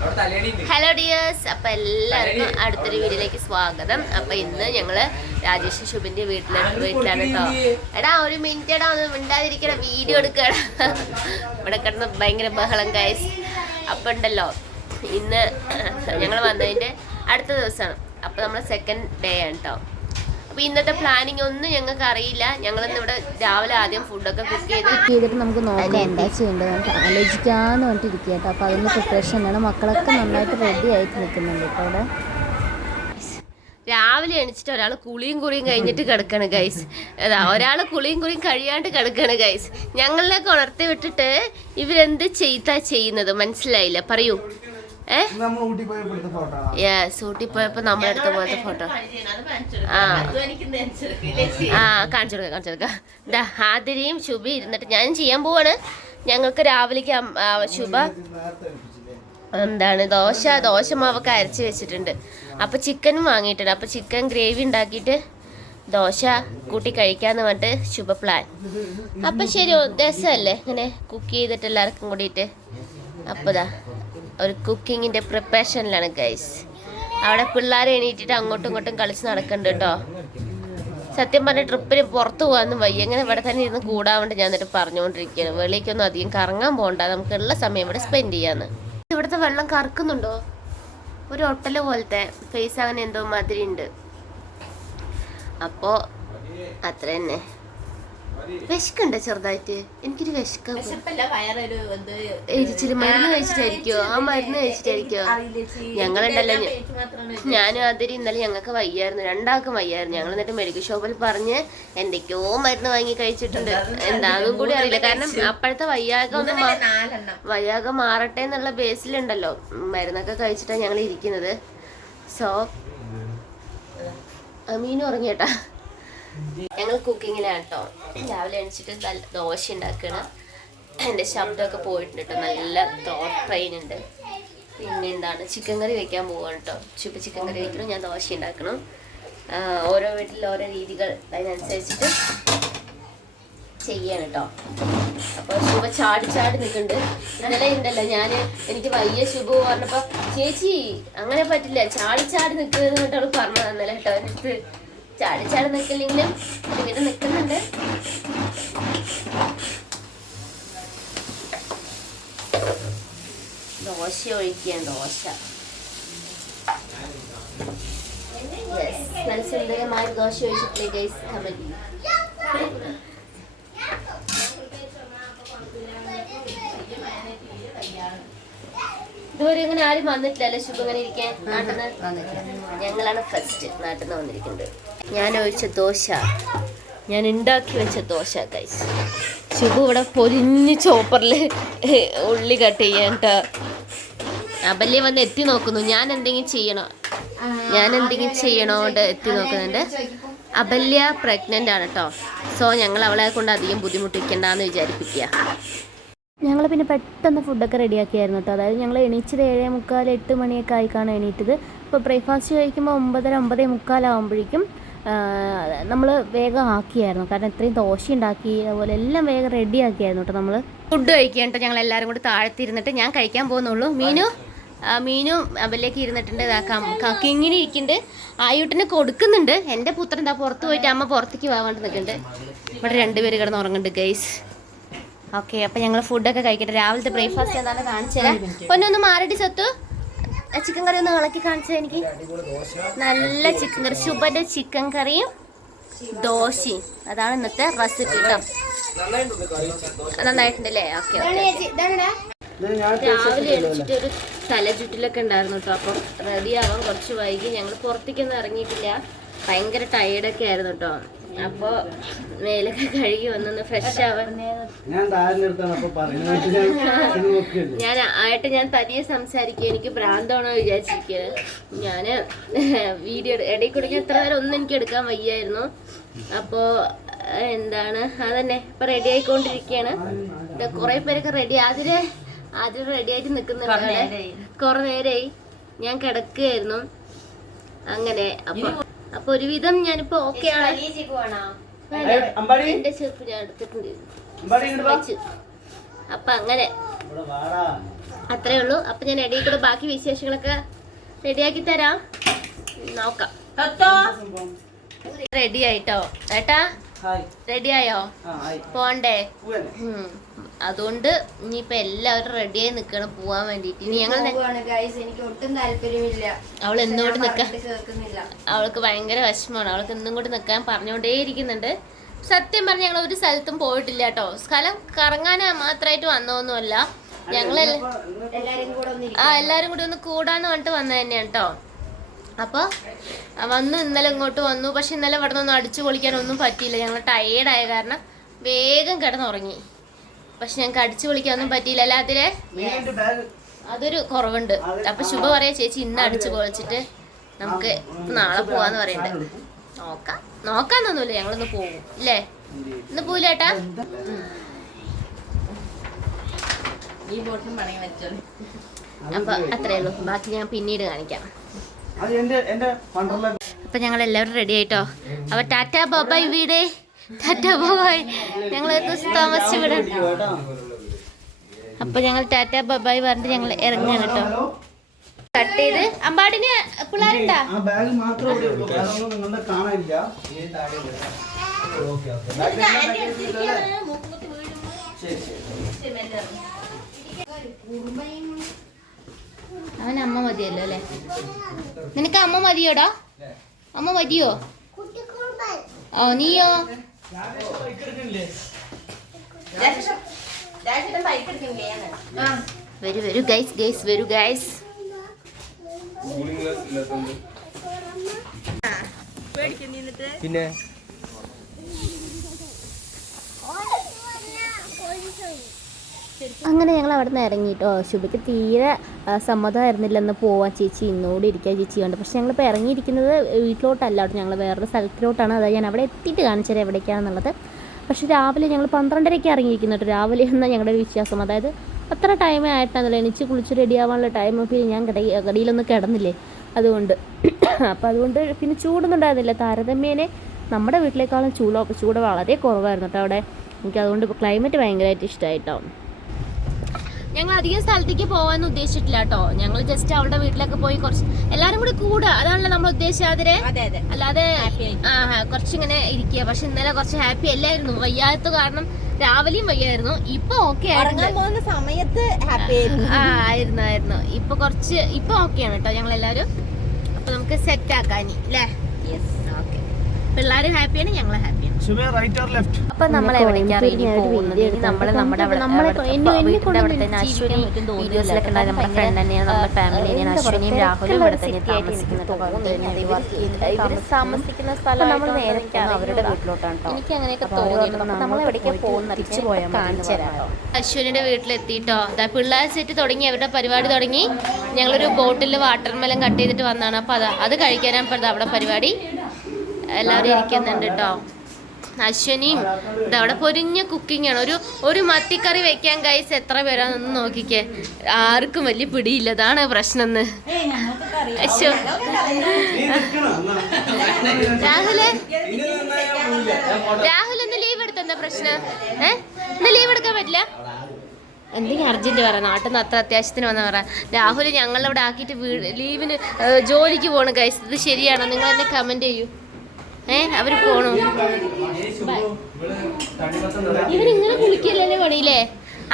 Hello dears അപ്പൊ എല്ലാവർക്കും അടുത്തൊരു വീഡിയോയിലേക്ക് സ്വാഗതം. അപ്പൊ ഇന്ന് ഞങ്ങൾ രാജേഷ് ശുഭിന്റെ വീട്ടിലേക്ക് വീട്ടിലാണ് കേട്ടോ എടാ ഒരു മിനിറ്റ് എടാ ഒന്ന് മിണ്ടാതിരിക്കണ വീഡിയോ എടുക്കണം ഇവിടെ കിടന്ന് ഭയങ്കര ബഹളം കായസ് അപ്പൊ ഉണ്ടല്ലോ ഇന്ന് ഞങ്ങൾ വന്നതിന്റെ അടുത്ത ദിവസമാണ്. അപ്പൊ നമ്മളെ സെക്കൻഡ് ഡേ ആണ് കേട്ടോ അപ്പൊ ഇന്നത്തെ പ്ലാനിങ് ഒന്നും ഞങ്ങൾക്ക് അറിയില്ല. ഞങ്ങളിന്ന് ഇവിടെ രാവിലെ ആദ്യം ഫുഡൊക്കെ കുക്ക് ചെയ്ത് ചെയ്തിട്ട് നമുക്ക് നോക്കാം എന്താ ചെയ്യേണ്ടത് നമുക്ക് ആലോചിക്കാന്ന് പറഞ്ഞിട്ടിരിക്കുക കേട്ടോ. അപ്പോൾ അതിന്റെ പ്രിപ്പറേഷനാണ് മക്കളൊക്കെ നന്നായിട്ട് റെഡി ആയിട്ട് നിൽക്കുന്നുണ്ട് ഇപ്പോൾ അവിടെ രാവിലെ എണിച്ചിട്ട് ഒരാൾ കുളിയും കുറിയും കഴിഞ്ഞിട്ട് കിടക്കണ് ഗൈസ് അതാ ഒരാൾ കുളിയും കുറിയും കഴിയാണ്ട് കിടക്കണ് ഗൈസ് ഞങ്ങളിലേക്ക് ഉണർത്തി വിട്ടിട്ട് ഇവരെന്ത് ചെയ്താ ചെയ്യുന്നത്? മനസ്സിലായില്ല. പറയൂ. യെസ് ഊട്ടി പോയപ്പോ നമ്മളെടുത്ത പോലത്തെ ഫോട്ടോ ആ. ആ കാണിച്ചു കൊടുക്കാം കാണിച്ചു കൊടുക്കാം. ഇതാ ആതിരയും ശുഭ ഇരുന്നിട്ട് ഞാൻ ചെയ്യാൻ പോവാണ്. ഞങ്ങൾക്ക് രാവിലേക്ക് ശുഭ എന്താണ് ദോശ ദോശ മാവൊക്കെ അരച്ച് വെച്ചിട്ടുണ്ട്. അപ്പൊ ചിക്കനും വാങ്ങിയിട്ടുണ്ട്. അപ്പൊ ചിക്കൻ ഗ്രേവി ഉണ്ടാക്കിയിട്ട് ദോശ കൂട്ടി കഴിക്കാന്ന് പറഞ്ഞിട്ട് ശുഭ പ്ലാൻ അപ്പൊ ശരി രസമല്ലേ? ഇങ്ങനെ കുക്ക് ചെയ്തിട്ട് എല്ലാവർക്കും കൂടിയിട്ട്. അപ്പൊ ദാ ഒരു കുക്കിങ്ങിന്റെ പ്രിപ്പറേഷനിലാണ് ഗൈസ് അവിടെ പിള്ളേരെ എണീറ്റിട്ട് അങ്ങോട്ടും ഇങ്ങോട്ടും കളിച്ച് നടക്കുന്നുണ്ട് കേട്ടോ. സത്യം പറഞ്ഞ ട്രിപ്പിന് പുറത്തു പോകാനും വയ്യ. എങ്ങനെ ഇവിടെ തന്നെ ഇരുന്ന് കൂടാവേണ്ടി ഞാൻ എന്നിട്ട് പറഞ്ഞുകൊണ്ടിരിക്കുകയാണ് വെളിയിലേക്കൊന്നും അധികം കറങ്ങാൻ പോകണ്ട. നമുക്കുള്ള സമയം ഇവിടെ സ്പെൻഡ് ചെയ്യാന്ന്. ഇവിടുത്തെ വെള്ളം കറക്കുന്നുണ്ടോ? ഒരു ഒട്ടൽ പോലത്തെ ഫേസ് അങ്ങനെ എന്തോ മാതിരി ഉണ്ട്. അപ്പോ അത്ര തന്നെ വിശക്കുണ്ട് ചെറുതായിട്ട്. എനിക്കൊരു വിശക്ക എരിച്ചിൽ മരുന്ന് കഴിച്ചിട്ടായിരിക്കോ? ആ മരുന്ന് കഴിച്ചിട്ടായിരിക്കോ? ഞങ്ങളുണ്ടല്ലോ ഞാനും അതിരി ഇന്നലെ ഞങ്ങൾക്ക് വയ്യായിരുന്നു. രണ്ടാൾക്കും വയ്യായിരുന്നു. ഞങ്ങൾ എന്നിട്ട് മെഡിക്കൽ ഷോപ്പിൽ പറഞ്ഞ് എന്തൊക്കെയോ മരുന്ന് വാങ്ങി കഴിച്ചിട്ടുണ്ട്. എന്താണെന്നും കൂടി അറിയില്ല. കാരണം അപ്പോഴത്തെ വയ്യാക ഒന്ന് വയ്യാക മാറട്ടെ എന്നുള്ള ബേസിലുണ്ടല്ലോ. മരുന്നൊക്കെ കഴിച്ചിട്ടാണ് ഞങ്ങൾ ഇരിക്കുന്നത് സോ അമീനും ഉറങ്ങിയേട്ടാ. ഞങ്ങൾ കുക്കിങ്ങിലാണ് കേട്ടോ രാവിലെ എണിച്ചിട്ട് നല്ല ദോശ ഉണ്ടാക്കണം. എന്റെ ശബ്ദമൊക്കെ പോയിട്ടുണ്ട് കേട്ടോ. നല്ല ത്രോട്ട് ട്രെയിൻ ഉണ്ട്. പിന്നെ എന്താണ്? ചിക്കൻ കറി വെക്കാൻ പോവാണ് കേട്ടോ. ചുപ്പ് ചിക്കൻ കറി വെക്കണം ഞാൻ ദോശ ഉണ്ടാക്കണം. ഓരോ വീട്ടിൽ ഓരോ രീതികൾ അതിനനുസരിച്ചിട്ട് ചെയ്യാണ് കേട്ടോ. അപ്പോൾ ശുഭ ചാടി ചാടി നിൽക്കുന്നുണ്ട്. ഇന്നലെ ഉണ്ടല്ലോ ഞാൻ എനിക്ക് വലിയ ശുഭ പറഞ്ഞപ്പോൾ ചേച്ചി അങ്ങനെ പറ്റില്ല. ചാടി ചാടി നിൽക്കുന്നത് കേട്ടോ പറഞ്ഞു പറഞ്ഞത് ഇന്നലെ കേട്ടോ. ചാടി ചാടി നിൽക്കില്ലെങ്കിലും ഇങ്ങനെ നിൽക്കുന്നുണ്ട്. ദോശ ഒഴിക്കുകയാണ് ദോശ. മനസ്സിലായ നല്ല സുന്ദരമായ ദോശ ഒഴിച്ചിട്ടില്ലേ ഗൈസ് ഇതുവരെ ഇങ്ങനെ ആരും വന്നിട്ടില്ലല്ലോ ശുഭം ഇങ്ങനെ ഇരിക്കാൻ. നാട്ടിൽ നിന്ന് ഞങ്ങളാണ് ഫസ്റ്റ് നാട്ടിൽ നിന്ന് വന്നിരിക്കുന്നത്. ഞാൻ ഒഴിച്ച ദോശ. ഞാൻ ഉണ്ടാക്കി വെച്ച ദോശ കഴിച്ച് ശുഭ ഇവിടെ പൊരിഞ്ഞ് ചോപ്പറിൽ ഉള്ളി കട്ട് ചെയ്യണ്ട. അബല്യ വന്ന് എത്തി നോക്കുന്നു. ഞാൻ എന്തെങ്കിലും ചെയ്യണോ? ഞാൻ എന്തെങ്കിലും ചെയ്യണോണ്ട് എത്തി നോക്കുന്നുണ്ട്. അബല്യ പ്രഗ്നന്റ് ആണ് കേട്ടോ സോ ഞങ്ങൾ അവളെ കൊണ്ട് അധികം ബുദ്ധിമുട്ടിക്കണ്ടെന്ന് വിചാരിപ്പിക്കുക ഞങ്ങൾ പിന്നെ പെട്ടെന്ന് ഫുഡൊക്കെ റെഡിയാക്കിയായിരുന്നു കേട്ടോ അതായത് ഞങ്ങൾ എണീച്ചത് ഏഴേ മുക്കാൽ എട്ട് മണിയൊക്കെ ആയിക്കാണ് എണീറ്റത്. ഇപ്പോൾ ബ്രേക്ക്ഫാസ്റ്റ് കഴിക്കുമ്പോൾ ഒമ്പതര ഒമ്പതേ മുക്കാലാവുമ്പോഴേക്കും നമ്മൾ വേഗം ആക്കിയായിരുന്നു. കാരണം ഇത്രയും ദോശ ഉണ്ടാക്കി അതുപോലെ എല്ലാം വേഗം റെഡി ആക്കിയായിരുന്നു കേട്ടോ നമ്മൾ ഫുഡ് കഴിക്കാൻ കേട്ടോ ഞങ്ങൾ എല്ലാവരും കൂടി താഴത്തിരുന്നിട്ട് ഞാൻ കഴിക്കാൻ പോകുന്നുള്ളൂ. മീനു മീനു അവലേക്ക് ഇരുന്നിട്ടുണ്ട്. ഇതാ കം- ഇരിക്കുന്നുണ്ട്. ആയൂട്ടിന് കൊടുക്കുന്നുണ്ട്. എന്റെ പുത്രൻ എന്താ പുറത്ത് പോയിട്ട് അമ്മ പുറത്തേക്ക് പോകാണ്ട് നിൽക്കുന്നുണ്ട്. ഇവിടെ രണ്ടുപേര് കിടന്ന് ഉറങ്ങുന്നുണ്ട് ഗൈസ് ഓക്കെ അപ്പം ഞങ്ങൾ ഫുഡൊക്കെ കഴിക്കട്ടെ. രാവിലത്തെ ബ്രേക്ക്ഫാസ്റ്റ് എന്താണെന്ന് കാണിച്ചു തരാം പൊന്നൊന്ന് മാറിയിട്ട് സത്തു. ചിക്കൻ കറി ഒന്ന് ഇളക്കി കാണിച്ചത് എനിക്ക്? നല്ല ചിക്കൻ കറി ശുഭന്റെ ചിക്കൻ കറിയും ദോശയും. അതാണ് ഇന്നത്തെ റെസിപ്പി കേട്ടോ നന്നായിട്ടുണ്ടല്ലേ? ഓക്കെ ഓക്കെ ഞാൻ രാവിലെ എണീച്ചിട്ട് ഒരു തലചുറ്റിലൊക്കെ ഉണ്ടായിരുന്നു കേട്ടോ അപ്പം റെഡി ആവാൻ കുറച്ച് വൈകി. ഞങ്ങൾ പുറത്തേക്കൊന്നും ഇറങ്ങിയിട്ടില്ല. ഭയങ്കര ടയേർഡൊക്കെ ആയിരുന്നു കേട്ടോ അപ്പോൾ മേലൊക്കെ കഴുകി വന്നൊന്ന് ഫ്രഷ് ആവാൻ ഞാൻ അപ്പൊ ആയിട്ട് ഞാൻ തനിയെ സംസാരിക്കുക എനിക്ക് ഭ്രാന്താണോ വിചാരിച്ചിരിക്കുന്നത് ഞാൻ വീഡിയോ ഇടയിൽ കൂടി ഇത്ര നേരം ഒന്നും എനിക്ക് എടുക്കാൻ വയ്യായിരുന്നു. അപ്പോൾ എന്താണ് അതന്നെ ഇപ്പം റെഡി ആയിക്കൊണ്ടിരിക്കുകയാണ് കുറെ കുറേ പേരൊക്കെ റെഡി ആദ്യം ആദ്യം റെഡി ആയിട്ട് നിൽക്കുന്നുണ്ട് അവിടെ. കുറേ നേരമായി ഞാൻ കിടക്കുകയായിരുന്നു. അങ്ങനെ അപ്പോൾ അപ്പോൾ ഒരുവിധം ഞാനിപ്പോ ഓക്കെ ആണ്. എന്റെ അമ്പാടി? ചെറുപ്പ് ഞാൻ എടുത്തിട്ടുണ്ട് അമ്പാടി ഇങ്ങോട്ട് വാ. വെച്ച്. അങ്ങനെ. അത്രേ ഉള്ളൂ. അപ്പൊ ഞാൻ ഇടയിൽ കൂടെ ബാക്കി വിശേഷങ്ങളൊക്കെ റെഡിയാക്കി തരാം. നോക്കാം. റെഡി ആയിട്ടോ ഏട്ടാ ഹായ്. റെഡി ആ ആയി. പോണ്ടേ. അതുകൊണ്ട് ഇനിയിപ്പൊ എല്ലാവരും റെഡിയായി നിക്കണം പോവാൻ വേണ്ടിട്ട് ഇനി ഞങ്ങൾ എനിക്ക് ഒട്ടും താല്പര്യമില്ല. അവൾ എന്നും നിക്കാൻ നിക്ക. അവൾക്ക് ഭയങ്കര വിഷമമാണ്. അവൾക്ക് ഇന്നും കൂടി നിക്കാൻ പറഞ്ഞുകൊണ്ടേ ഇരിക്കുന്നുണ്ട് സത്യം പറഞ്ഞ ഞങ്ങൾ ഒരു സ്ഥലത്തും പോയിട്ടില്ല കേട്ടോ. സ്ഥലം കറങ്ങാൻ മാത്രമായിട്ട് വന്നതൊന്നുമല്ല. ഞങ്ങൾ എല്ലാരും കൂടെ ഒന്ന് ആ എല്ലാരും കൂടി ഒന്ന് കൂടാന്ന് പറഞ്ഞിട്ട് വന്നത് തന്നെയാണ് കേട്ടോ. അപ്പോൾ വന്നു ഇന്നലെ ഇങ്ങോട്ട് വന്നു. പക്ഷെ ഇന്നലെ ഇവിടെ നിന്നൊന്നും അടിച്ചു പൊളിക്കാനൊന്നും പറ്റിയില്ല. ഞങ്ങൾ ടയേർഡായ കാരണം വേഗം കിടന്നുറങ്ങി. പക്ഷെ ഞങ്ങൾക്ക് അടിച്ചു പൊളിക്കാനൊന്നും പറ്റിയില്ല. അല്ലാതിരെ അതിലെ അതൊരു കുറവുണ്ട്. അപ്പൊ ശുഭ പറയാ ചേച്ചി ഇന്ന് അടിച്ചു പൊളിച്ചിട്ട് നമുക്ക് നാളെ പോവാന്ന് പറയുന്നുണ്ട് നോക്കാം. നോക്കാന്നൊന്നുമില്ല. ഞങ്ങളൊന്ന് പോകും ഇല്ലേ? ഇന്ന് പോവില്ല ഏട്ടാ? ഈ ബോട്ടിലും പണങ്ങി വെച്ചോളൂ അപ്പൊ അത്രേ ഉള്ളൂ. ബാക്കി ഞാൻ പിന്നീട് കാണിക്കാം അത് എന്റെ എന്റെ വണ്ടർലാ അപ്പൊ ഞങ്ങൾ എല്ലാവരും റെഡി ആയിട്ടോ? അപ്പൊ ടാറ്റാ ബബായ് വീട്. Tata bye bye. ഞങ്ങൾ താമസിച്ച് വിട കേട്ടോ അപ്പൊ ഞങ്ങൾ ടാറ്റാ ബബായ് പറഞ്ഞിട്ട് ഞങ്ങൾ ഇറങ്ങുകയാണ് കേട്ടോ. കട്ട് ചെയ്ത്. അമ്പാടിന് പിള്ളേരുണ്ടാ? ആ ബാഗ് മാത്രമേ ഇവിടെ കാണാനില്ല. ശരി ശരി. അവൻ അമ്മ മതിയല്ലോ അല്ലേ? നിനക്ക് അമ്മ മതിയോടാ? അമ്മ മതിയോ? ഓ നീയോ? വരൂ വരൂ ഗൈസ് ഗൈസ് വരൂ ഗൈസ് പിന്നെ? അങ്ങനെ ഞങ്ങൾ അവിടെ നിന്ന് ഇറങ്ങിയിട്ടോ ശുഭയ്ക്ക് തീരെ സമ്മതമായിരുന്നില്ലെന്ന് പോവാൻ ചേച്ചി. ഇന്നോട് ഇരിക്കാൻ ചേച്ചി കണ്ട്. പക്ഷെ ഞങ്ങളിപ്പോൾ ഇറങ്ങിയിരിക്കുന്നത് വീട്ടിലോട്ടല്ല. കേട്ടോ ഞങ്ങൾ വേറൊരു സ്ഥലത്തിലോട്ടാണ്. അതായത് ഞാൻ അവിടെ എത്തിയിട്ട് കാണിച്ചു തരാം എവിടേക്കാണെന്നുള്ളത്. പക്ഷെ രാവിലെ ഞങ്ങൾ പന്ത്രണ്ടരയ്ക്ക് ഇറങ്ങിയിരിക്കുന്നു കേട്ടോ. രാവിലെ എന്നാൽ ഞങ്ങളുടെ ഒരു വിശ്വാസം. അതായത് അത്ര ടൈമേ ആയിട്ടാണല്ലോ എണീച്ച് കുളിച്ച് റെഡിയാവാനുള്ള ടൈം പിന്നെ ഞാൻ കട കടയിലൊന്നും കിടന്നില്ലേ. അതുകൊണ്ട് അപ്പോൾ അതുകൊണ്ട് പിന്നെ ചൂടൊന്നും ഉണ്ടായിരുന്നില്ല. താരതമ്യേനെ നമ്മുടെ വീട്ടിലേക്കാളും ചൂട് ചൂട് വളരെ കുറവായിരുന്നു കേട്ടോ അവിടെ. എനിക്ക് അതുകൊണ്ട് ക്ലൈമറ്റ് ഭയങ്കരമായിട്ട് ഇഷ്ടമായിട്ടോ ഞങ്ങൾ അധികം സ്ഥലത്തേക്ക് പോകാൻ ഉദ്ദേശിച്ചിട്ടില്ല കേട്ടോ. ഞങ്ങൾ ജസ്റ്റ് അവളുടെ വീട്ടിലൊക്കെ പോയി കുറച്ച് എല്ലാരും കൂടി കൂടുക അതാണല്ലോ നമ്മൾ ഉദ്ദേശിച്ചാതിരെ അല്ലാതെ ആ കുറച്ചിങ്ങനെ ഇരിക്കുക. പക്ഷെ ഇന്നലെ കുറച്ച് ഹാപ്പി അല്ലായിരുന്നു. വയ്യാത്ത കാരണം രാവിലെയും വയ്യായിരുന്നു. ഇപ്പൊ ഓക്കെ ആയിരുന്നു സമയത്ത് ആയിരുന്നു. ആയിരുന്നു ഇപ്പൊ കുറച്ച് ഇപ്പൊ ഓക്കെയാണ് കേട്ടോ ഞങ്ങൾ എല്ലാരും അപ്പൊ നമുക്ക് സെറ്റ് ആക്കാനി അല്ലേ പിള്ളേർ ഹാപ്പിയാണ് ഞങ്ങൾ ഹാപ്പിയാണ് അപ്പൊ നമ്മൾ നമ്മളെ നമ്മുടെ അശ്വിനി വീഡിയോസിലൊക്കെ ഫ്രണ്ട് തന്നെയാണ് നമ്മുടെ ഫാമിലി തന്നെയാണ്. അശ്വിനിയും രാഹുലും ഇവിടെ തന്നെ താമസിക്കുന്നത് ഇവർ താമസിക്കുന്ന സ്ഥലം നമ്മൾ നേരെ അവരുടെ വീട്ടിലോട്ടാണ് എനിക്ക് അങ്ങനെയൊക്കെ തോന്നിയിട്ടുണ്ട്. നമ്മൾ എവിടേക്കാ പോകുന്ന തിരിച്ചു പോയാൽ കാണിച്ചു തരാം അശ്വിനിയുടെ വീട്ടിലെത്തിട്ടോ അതാ പിള്ളേർ സെറ്റ് തുടങ്ങി. അവരുടെ പരിപാടി തുടങ്ങി. ഞങ്ങളൊരു ബോട്ടിൽ വാട്ടർമെലൻ കട്ട് ചെയ്തിട്ട് വന്നാണ് അപ്പൊ അതാ അത് കഴിക്കാനാണ് ഇപ്പൊ അവിടെ പരിപാടി. എല്ലാവരും ഇരിക്കുന്നുണ്ട് കേട്ടോ. അശ്വനിയും ഇതവിടെ പൊരിഞ്ഞ കുക്കിംഗ് ആണ്. ഒരു ഒരു മത്തിക്കറി വെക്കാൻ കൈസ് എത്ര പേരാന്ന് നോക്കിക്കേ. ആർക്കും വലിയ പിടിയില്ല. അതാണ് പ്രശ്നം എന്ന്? അശ്വ രാഹുൽ രാഹുൽ ഇന്ന് ലീവ് എടുത്തെന്താ പ്രശ്നം? ഏ? ഇന്ന് ലീവ് എടുക്കാൻ പറ്റില്ല? എന്തെങ്കിലും അർജന്റ് പറ നാട്ടിൽ നിന്ന് അത്ര അത്യാവശ്യത്തിന് വന്ന പറ രാഹുൽ ഞങ്ങളിവിടെ ആക്കിയിട്ട് വീട് ലീവിന് ജോലിക്ക് പോകണം കൈസ് ഇത് ശരിയാണോ? നിങ്ങൾ എന്നെ കമന്റ് ചെയ്യൂ. ഏ അവർ പോണു? ഇവരിങ്ങനെ കുളിക്കല്ലേ പണിയില്ലേ?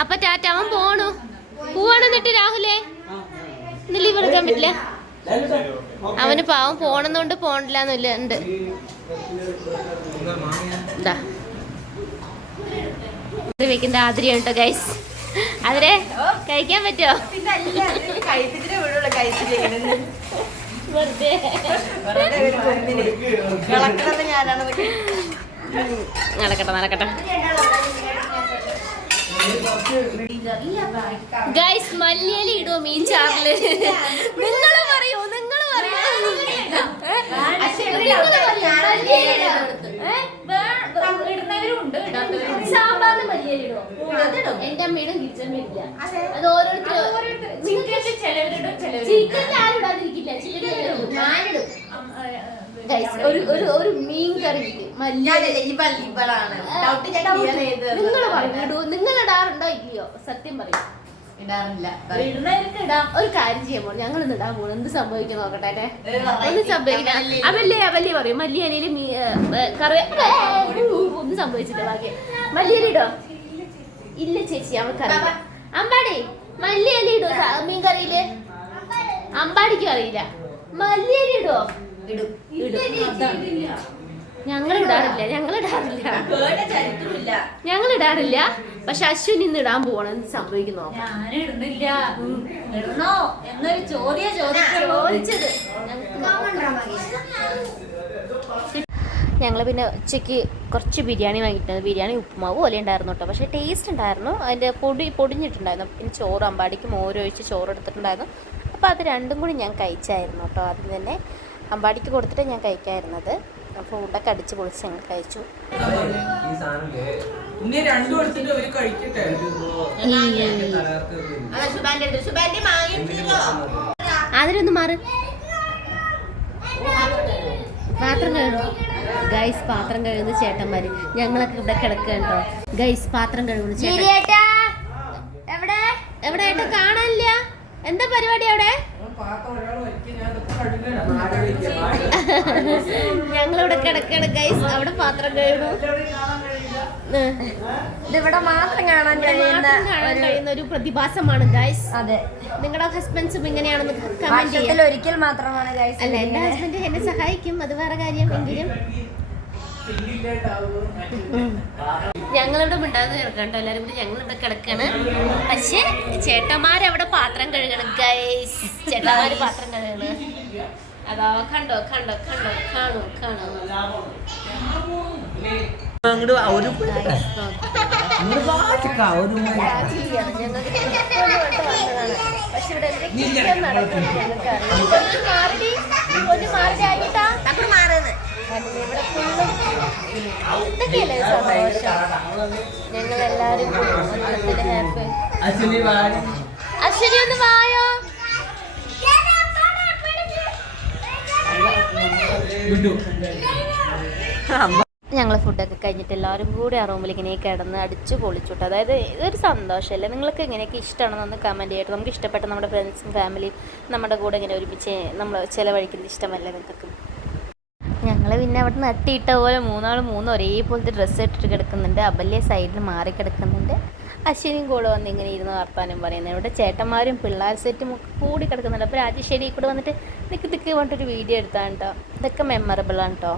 അപ്പൊ ടാറ്റ അവൻ പോണു? പോവാണ് എന്നിട്ട് രാഹുലേ? ഇന്ന് ലീവ് എടുക്കാൻ പറ്റില്ല. അവന് പാവം പോണെന്നുകൊണ്ട് പോണില്ല ഉണ്ട്. വെക്കുന്ന ആതിരയാണ് കേട്ടോ ഗൈസ് അതിരെ കഴിക്കാൻ പറ്റുമോ വെറുതെ. നടക്കട്ടെ നടക്കട്ടെ. ഗൈസ് മല്ലിയലി ഇടുവോ? മീൻ ചാറിൽ. നിങ്ങൾ പറയൂ? നിങ്ങൾ പറയൂ? സാമ്പാറിന് മല്ലിയില ഇടുവോ എന്റെ അമ്മയിടും കിച്ചൺ ഇല്ല. അത്. ഓരോരുത്തർ ചിക്കനിൽ ആരും ഇടാതിരിക്കില്ല ചിക്കൻ ഗൈസ് ഒരു ഒരു ഒരു മീൻ കറിക്ക് നിങ്ങൾ നിങ്ങൾ ഇടാറുണ്ടോ ഇല്ലയോ? സത്യം പറയൂ. ഇടാറില്ല. ഇടുന്നവർക്ക് ഇടാം. ഒരു കാര്യം ചെയ്യുമ്പോൾ ഞങ്ങൾ ഇന്ന് ഇടാൻ പോകും എന്ത് സംഭവിക്കും നോക്കട്ടെ അല്ലേ? ഒന്നും സംഭവിക്കില്ല. അവല്ലേ അവല്ലേ പറയും. മല്ലിയലയിൽ മീ കറി ഒന്നും സംഭവിച്ചില്ല ബാക്കി. മല്ലിയല ഇടോ? ഇല്ല ചേച്ചി അവൾക്കറിയില്ല. അമ്പാടി മല്ലിയല ഇടോ സ- മീൻ കറിയിൽ അമ്പാടിക്കും അറിയില്ല. മല്ലിയല ഇടോ? ഇടും. ഇടും. ഞങ്ങൾ ഇടാറില്ല ഞങ്ങൾ ഇടാറില്ല ഞങ്ങൾ ഇടാറില്ല പക്ഷെ അശ്വിൻ ഇന്ന് ഇടാൻ പോകണം എന്ത് സംഭവിക്കുന്നു ഞങ്ങൾ പിന്നെ ഉച്ചയ്ക്ക് കുറച്ച് ബിരിയാണി വാങ്ങിയിട്ടുണ്ട് ബിരിയാണി ഉപ്പുമാവ് പോലെ ഉണ്ടായിരുന്നു കേട്ടോ. പക്ഷേ ടേസ്റ്റ് ഉണ്ടായിരുന്നു. അതിന്റെ പൊടി പൊടിഞ്ഞിട്ടുണ്ടായിരുന്നു. പിന്നെ ചോറ് അമ്പാടിക്ക് മോരൊഴിച്ച് ചോറ് എടുത്തിട്ടുണ്ടായിരുന്നു. അപ്പോൾ അത് രണ്ടും കൂടി ഞാൻ കഴിച്ചായിരുന്നു കേട്ടോ. അത് തന്നെ അമ്പാടിക്ക് കൊടുത്തിട്ട് ഞാൻ കഴിക്കായിരുന്നത്. ഫുഡൊക്കെ അടിച്ച് പൊളിച്ച് ഞങ്ങൾ കഴിച്ചു. അതിലൊന്ന് മാറ്. പാത്രം കഴുകും ഗൈസ് പാത്രം കഴുകുന്ന ചേട്ടന്മാര്. ഞങ്ങളൊക്കെ ഇവിടെ കിടക്കണ്ടോ ഗൈസ് പാത്രം കഴുകുന്ന ചേട്ടൻ എവിടെ? എവിടെ ഏട്ടാ? കാണാനില്ല. എന്താ പരിപാടി അവിടെ? ഞങ്ങളിവിടെ കിടക്കണം ഗൈസ് അവിടെ പാത്രം കഴുകണു ഇതിവിടെ മാത്രം കാണാൻ കഴിയുന്ന മാത്രം കാണാൻ കഴിയുന്ന ഒരു പ്രതിഭാസമാണ് ഗൈസ് അതെ. നിങ്ങളുടെ ഹസ്ബൻഡ്സും ഇങ്ങനെയാണെന്ന് ഒരിക്കൽ മാത്രമാണ് ഗൈസ് അല്ല എന്റെ ഹസ്ബൻഡ് എന്നെ സഹായിക്കും. അത് വേറെ കാര്യം. എങ്കിലും ഞങ്ങളിവിടെ മിണ്ടാതെ കിടക്കണ്ടോ എല്ലാരും കൂടി ഞങ്ങളിവിടെ കിടക്കാണ്. പക്ഷെ ചേട്ടന്മാരവിടെ പാത്രം കഴുകണം ഗൈസ് ചേട്ടന്മാര് പാത്രം കഴുകണ്. അതാ കണ്ടോ കണ്ടോ കണ്ടോ കാണൂ കാണൂ അങ്ങോട്ട് ഒരു പക്ഷെ ഇവിടെ എന്തൊക്കെയോ നടക്കുന്നു ഞങ്ങൾക്ക് അറിയാം. ഒന്ന് മാറടി. ഒന്ന് മാറി ആയിട്ടാ. അങ്ങോട്ട് മാറുന്നത് ഇവിടെ ഫുള്ളും ഇതൊക്കെയല്ലേ സന്തോഷം ഞങ്ങൾ എല്ലാരും ഹാപ്പി അശ്വിനി ഒന്ന് വായോ ഞങ്ങൾ ഫുഡൊക്കെ കഴിഞ്ഞിട്ട് എല്ലാവരും കൂടി ആ റൂമിൽ ഇങ്ങനെ കിടന്ന് അടിച്ച് പൊളിച്ചുട്ട്. അതായത് ഇതൊരു സന്തോഷമല്ലേ നിങ്ങൾക്ക് ഇങ്ങനെയൊക്കെ ഇഷ്ടമാണെന്നൊന്ന് കമന്റ് ചെയ്യട്ടെ. നമുക്ക് ഇഷ്ടപ്പെട്ട നമ്മുടെ ഫ്രണ്ട്സും ഫാമിലിയും നമ്മുടെ കൂടെ ഇങ്ങനെ ഒരുമിച്ച് നമ്മൾ ചിലവഴിക്കുന്നത് ഇഷ്ടമല്ലേ നിങ്ങൾക്ക്? ഞങ്ങൾ പിന്നെ അവിടെ നട്ടിയിട്ട പോലെ മൂന്നാൾ മൂന്ന് ഒരേപോലത്തെ ഡ്രസ്സ് ഇട്ടിട്ട് കിടക്കുന്നുണ്ട്. അബല്യ സൈഡിൽ മാറി കിടക്കുന്നുണ്ട്. അശ്വിനിയും കൂടെ വന്ന് ഇങ്ങനെ ഇരുന്ന് വർത്താനം പറയുന്നത്. ഇവിടെ ചേട്ടന്മാരും പിള്ളേർ സെറ്റും ഒക്കെ കൂടി കിടക്കുന്നുണ്ട്. അപ്പോൾ രാജശ്ശേരി കൂടെ വന്നിട്ട് നിക്ക് തിക്ക് പറഞ്ഞിട്ടൊരു വീഡിയോ എടുത്താണ് കേട്ടോ ഇതൊക്കെ മെമ്മറബിൾ ആണ് കേട്ടോ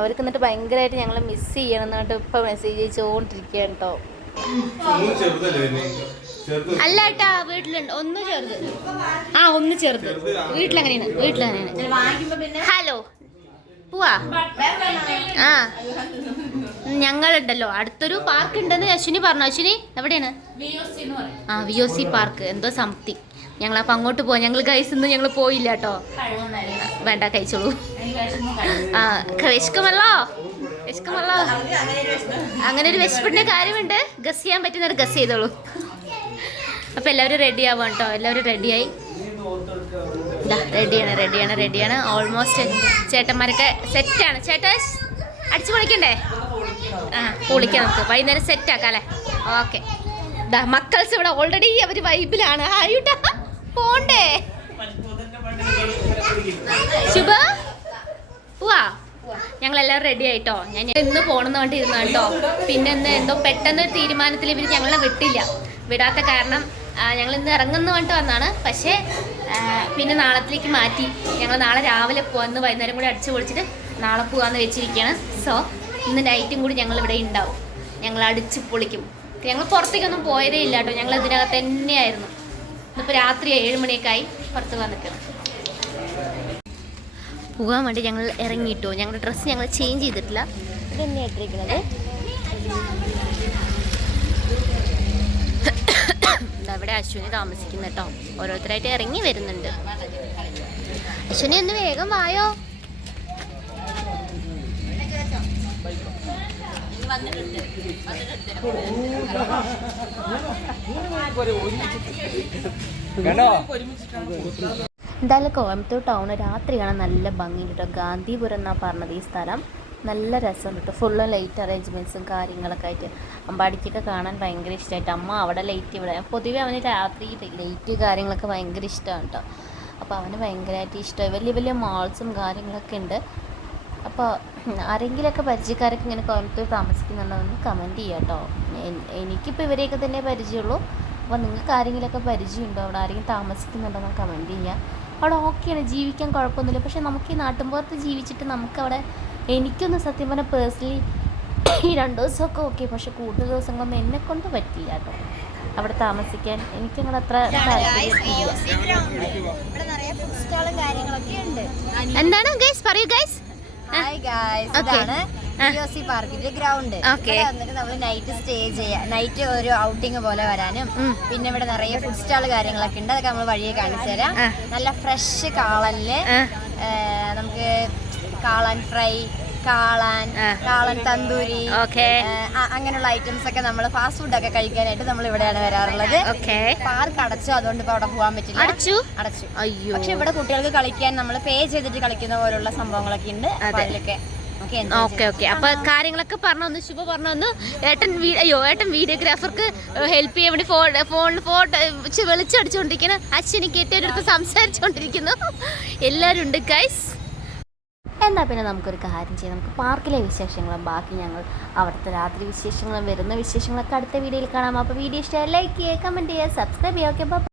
അവർക്ക് എന്നിട്ട് ഭയങ്കരമായിട്ട് ഞങ്ങൾ മിസ് ചെയ്യണം എന്നിട്ട് ഇപ്പോൾ മെസ്സേജ് അയച്ചുകൊണ്ടിരിക്കുകയാണ് കേട്ടോ അല്ല ഏട്ടാ വീട്ടിലുണ്ട്. ഒന്ന് ചെറുത്. ആ ഒന്ന് ചെറുത്. വീട്ടിലങ്ങനെയാണ്. വീട്ടിലങ്ങനെയാണ്. ഹലോ പോവാ. ആ. ഞങ്ങളുണ്ടല്ലോ. അടുത്തൊരു പാർക്ക് ഉണ്ടെന്ന് അശ്വിനി പറഞ്ഞു. അശ്വിനി എവിടെയാണ്? ആ വി ഒ സി പാർക്ക് എന്തോ സംതിങ് ഞങ്ങൾ അപ്പം അങ്ങോട്ട് പോവാം. ഞങ്ങൾ ഗൈസ് ഇന്ന് ഞങ്ങൾ പോയില്ല കേട്ടോ വേണ്ട കഴിച്ചോളൂ. ആ വിശക്കുമല്ലോ? വിശക്കുമല്ലോ? അങ്ങനെ ഒരു വിഷമം വിശപ്പിന്റെ കാര്യമുണ്ട്. ഗസ് ചെയ്യാൻ പറ്റുന്നവർ ഗസ് ചെയ്തോളൂ. അപ്പൊ എല്ലാവരും റെഡി ആവാം കേട്ടോ എല്ലാവരും റെഡിയായി റെഡിയാണ് റെഡിയാണ് റെഡിയാണ് ഓൾമോസ്റ്റ് ചേട്ടന്മാരൊക്കെ സെറ്റാണ് ചേട്ടാ അടിച്ചു പൊളിക്കണ്ടേ? ആ പൊളിക്കാം നമുക്ക്. വൈകുന്നേരം സെറ്റ് ആക്കാം അല്ലേ? ഓക്കെ മക്കൾസ് ഇവിടെ ഓൾറെഡി അവർ വൈബിലാണ് ആയിട്ടാ പോണ്ടേ? ശുഭ? പോവാ? ഞങ്ങൾ എല്ലാവരും റെഡി ആയിട്ടോ? ഞാൻ ഇന്ന് പോണെന്ന് വേണ്ടിയിരുന്ന കേട്ടോ. പിന്നെ ഇന്ന് എന്തോ പെട്ടെന്ന് ഒരു തീരുമാനത്തിൽ ഇവർ ഞങ്ങളെ വിട്ടില്ല. വിടാത്ത കാരണം ഞങ്ങൾ ഇന്ന് ഇറങ്ങുന്ന വേണ്ടി വന്നാണ് പക്ഷേ പിന്നെ നാളത്തിലേക്ക് മാറ്റി. ഞങ്ങൾ നാളെ രാവിലെ പോകാന്ന് വൈകുന്നേരം കൂടി അടിച്ചു പൊളിച്ചിട്ട് നാളെ പോകാന്ന് വെച്ചിരിക്കുകയാണ് സോ ഇന്ന് നൈറ്റും കൂടി ഞങ്ങൾ ഇവിടെ ഉണ്ടാവും ഞങ്ങൾ അടിച്ച് പൊളിക്കും. ഞങ്ങൾ പുറത്തേക്കൊന്നും പോയതേ ഇല്ല കേട്ടോ. ഞങ്ങൾ ഇതിനകത്ത് തന്നെയായിരുന്നു. ഇന്നിപ്പോൾ രാത്രി ഏഴ് മണിയൊക്കെ ആയി പുറത്ത് പോകാൻ നിൽക്കണം പോകാൻ വേണ്ടി ഞങ്ങൾ ഇറങ്ങിയിട്ടു ഞങ്ങളുടെ ഡ്രസ്സ് ഞങ്ങൾ ചേഞ്ച് ചെയ്തിട്ടില്ല. അവിടെ അശ്വിനി താമസിക്കുന്ന കേട്ടോ. ഓരോരുത്തരായിട്ട് ഇറങ്ങി വരുന്നുണ്ട്. അശ്വിനി ഒന്ന് വേഗം വായോ. എന്തായാലും കോയമ്പത്തൂർ ടൗൺ രാത്രിയാണ് കാണാൻ നല്ല ഭംഗിയുണ്ട് കേട്ടോ. ഗാന്ധിപുരം എന്നാണ് പറഞ്ഞത് ഈ സ്ഥലം. നല്ല രസമുണ്ട് കേട്ടോ. ഫുള്ള് ലൈറ്റ് അറേഞ്ച്മെന്റ്സും കാര്യങ്ങളൊക്കെ ആയിട്ട്. അമ്പാടിക്കൊക്കെ കാണാൻ ഭയങ്കര ഇഷ്ടമായിട്ട് അമ്മ അവിടെ ലൈറ്റ് ഇവിടെ. പൊതുവെ അവന് രാത്രി ലൈറ്റ് കാര്യങ്ങളൊക്കെ ഭയങ്കര ഇഷ്ടമാണ് കേട്ടോ. അപ്പോൾ അവന് ഭയങ്കരമായിട്ട് ഇഷ്ടമായി വലിയ വലിയ മാൾസും കാര്യങ്ങളൊക്കെ ഉണ്ട്. അപ്പോൾ ആരെങ്കിലുമൊക്കെ പരിചയക്കാരൊക്കെ ഇങ്ങനെ കോയമ്പത്തൂർ താമസിക്കുന്നുണ്ടോ എന്ന് കമന്റ് ചെയ്യാം കേട്ടോ. എനിക്കിപ്പോൾ ഇവരെയൊക്കെ തന്നെ പരിചയമുള്ളൂ. അപ്പോൾ നിങ്ങൾക്ക് ആരെങ്കിലുമൊക്കെ പരിചയമുണ്ടോ? അവിടെ ആരെങ്കിലും താമസിക്കുന്നുണ്ടോ എന്ന് കമന്റ് ചെയ്യുക അവിടെ ഓക്കെയാണ് ജീവിക്കാൻ കുഴപ്പമൊന്നുമില്ല. പക്ഷേ നമുക്ക് ഈ നാട്ടിൻപുറത്ത് ജീവിച്ചിട്ട് നമുക്കവിടെ എനിക്കൊന്ന് സത്യം പറഞ്ഞാൽ പേഴ്സണലി ഈ രണ്ട് ദിവസമൊക്കെ ഓക്കെ പക്ഷെ കൂടുതൽ ദിവസങ്ങളൊന്നും എന്നെ കൊണ്ട് പറ്റില്ല കേട്ടോ. അവിടെ താമസിക്കാൻ എനിക്കങ്ങനെ അത്ര എന്താണ് ഗൈസ് പറയൂ ഗൈസ്. ഇതാണ് പാർക്കിന്റെ ഗ്രൗണ്ട് വന്നിട്ട് നമ്മൾ നൈറ്റ് സ്റ്റേ ചെയ്യാം. നൈറ്റ് ഒരു ഔട്ടിംഗ് പോലെ വരാനും. പിന്നെ ഇവിടെ നിറയെ ഫുഡ് സ്റ്റാൾ കാര്യങ്ങളൊക്കെ ഉണ്ട്. അതൊക്കെ നമ്മൾ വഴിയെ കാണിച്ചു തരാം. നല്ല ഫ്രഷ് കാളനിൽ നമുക്ക് കാളൻ ഫ്രൈ കാളൻ കാളൻ തന്തൂരി ഓക്കെ. അങ്ങനെയുള്ള ഐറ്റംസ് ഒക്കെ നമ്മൾ ഫാസ്റ്റ് ഫുഡ് ഒക്കെ കഴിക്കാനായിട്ട് നമ്മൾ ഇവിടെയാണ് വരാറുള്ളത്. ഓക്കെ. പാർക്ക് അടച്ചു അതുകൊണ്ട് ഇപ്പൊ അവിടെ പോകാൻ പറ്റില്ല. അടച്ചു? അടച്ചു. അയ്യോ. പക്ഷെ ഇവിടെ കുട്ടികൾക്ക് കളിക്കാൻ നമ്മൾ പേ ചെയ്തിട്ട് കളിക്കുന്ന പോലുള്ള സംഭവങ്ങളൊക്കെ ഉണ്ട്. അതിലൊക്കെ ഓക്കെ ഓക്കെ. അപ്പൊ കാര്യങ്ങളൊക്കെ പറഞ്ഞു ശുഭ പറഞ്ഞു ഏട്ടൻ അയ്യോ ഏട്ടൻ വീഡിയോഗ്രാഫർക്ക് ഹെൽപ്പ് ചെയ്യാൻ വേണ്ടി ഫോൺ ഫോൺ ഫോട്ടോ വെളിച്ചടിച്ചുകൊണ്ടിരിക്കുന്നു ഏറ്റവും അടുത്ത് സംസാരിച്ചുകൊണ്ടിരിക്കുന്നു. എല്ലാരും ഉണ്ട് ഗൈസ് എന്നാൽ പിന്നെ നമുക്കൊരു കാര്യം ചെയ്യാം. നമുക്ക് പാർക്കിലെ വിശേഷങ്ങളും ബാക്കി ഞങ്ങൾ അവിടുത്തെ രാത്രി വിശേഷങ്ങളും വരുന്ന വിശേഷങ്ങളൊക്കെ അടുത്ത വീഡിയോയിൽ കാണാം. അപ്പോൾ വീഡിയോ ഇഷ്ടമായി ലൈക്ക് ചെയ്യുക കമന്റ് ചെയ്യുക സബ്സ്ക്രൈബ് ചെയ്യുക. ഓക്കെ